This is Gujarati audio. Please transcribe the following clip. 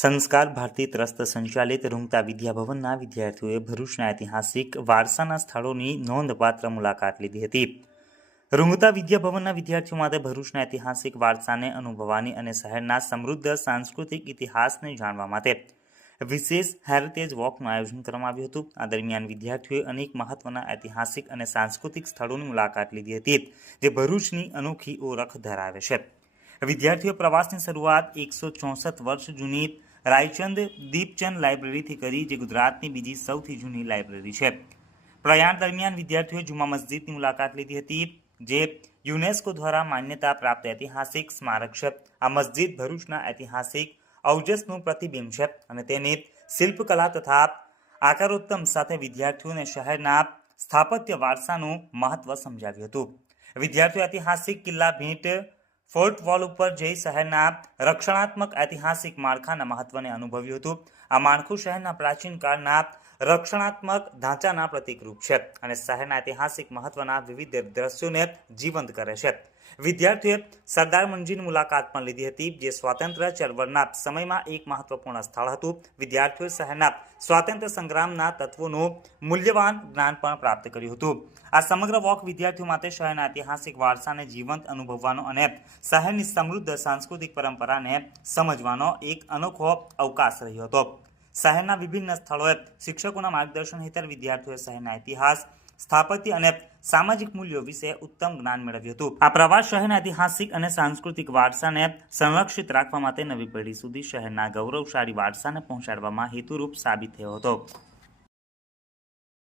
સંસ્કાર ભારતી ટ્રસ્ટ સંચાલિત રૂંગતા વિદ્યાભવનના વિદ્યાર્થીઓએ ભરૂચના ઐતિહાસિક વારસાના સ્થળોની નોંધપાત્ર મુલાકાત લીધી હતી. રૂંગતા વિદ્યાભવનના વિદ્યાર્થીઓ માટે ભરૂચના ઐતિહાસિક વારસાને અનુભવવાની અને શહેરના સમૃદ્ધ સાંસ્કૃતિક ઇતિહાસને જાણવા માટે વિશેષ હેરિટેજ વોકનું આયોજન કરવામાં આવ્યું હતું. આ દરમિયાન વિદ્યાર્થીઓએ અનેક મહત્વના ઐતિહાસિક અને સાંસ્કૃતિક સ્થળોની મુલાકાત લીધી હતી, જે ભરૂચની અનોખી ઓળખ ધરાવે છે. વિદ્યાર્થીઓ પ્રવાસની શરૂઆત 164 વર્ષ જૂની રાયચંદ દીપચંદ લાઇબ્રેરીથી કરી, જે ગુજરાતની બીજી સૌથી જૂની લાઇબ્રેરી છે. પ્રયાણ દરમિયાન વિદ્યાર્થીઓએ જુમા મસ્જિદની મુલાકાત લીધી હતી, જે યુનેસ્કો દ્વારા માન્યતા પ્રાપ્ત ઐતિહાસિક સ્મારક છે. આ મસ્જિદ ભરૂચના ઐતિહાસિક ઔજસનું પ્રતિબિંબ છે અને તેની શિલ્પકલા તથા આકારોત્તમ સાથે વિદ્યાર્થીઓને શહેરના સ્થાપત્ય વારસાનું મહત્વ સમજાવ્યું હતું. વિદ્યાર્થીઓ ઐતિહાસિક કિલ્લા ભીંટ ફોર્ટ વોલ ઉપર જઈ શહેરના રક્ષણાત્મક ઐતિહાસિક માળખાના મહત્વને અનુભવ્યું હતું. આ માળખું શહેરના પ્રાચીન કાળના રક્ષણાત્મક ઢાંચાના પ્રતિકરૂપ છે અને શહેરના ઐતિહાસિક મહત્વના વિવિધ દ્રશ્યોને જીવંત કરે છે. વિદ્યાર્થીઓએ સરદાર મંજીરની મુલાકાત પણ લીધી હતી, જે સ્વાતંત્ર્ય ચળવળના સમયમાં એક મહત્વપૂર્ણ સ્થળ હતું. વિદ્યાર્થીઓએ શહેરના સ્વાતંત્ર્ય સંગ્રામના તત્વોનું મૂલ્યવાન જ્ઞાન પણ પ્રાપ્ત કર્યું હતું. આ સમગ્ર વોક વિદ્યાર્થીઓ માટે શહેરના ઐતિહાસિક વારસાને જીવંત અનુભવવાનો અને શહેરની સમૃદ્ધ સાંસ્કૃતિક પરંપરાને સમજવાનો એક અનોખો અવકાશ રહ્યો હતો. શહેરના વિભિન્ન સ્થળોએ શિક્ષકોના માર્ગદર્શન હેઠળ વિદ્યાર્થીઓએ શહેરના ઇતિહાસ, સ્થાપત્ય અને સામાજિક મૂલ્યો વિશે ઉત્તમ જ્ઞાન મેળવ્યું હતું. આ પ્રવાસ શહેરના ઐતિહાસિક અને સાંસ્કૃતિક વારસાને સંરક્ષિત રાખવા માટે નવી પેઢી સુધી શહેરના ગૌરવશાળી વારસાને પહોંચાડવામાં હેતુરૂપ સાબિત થયો હતો.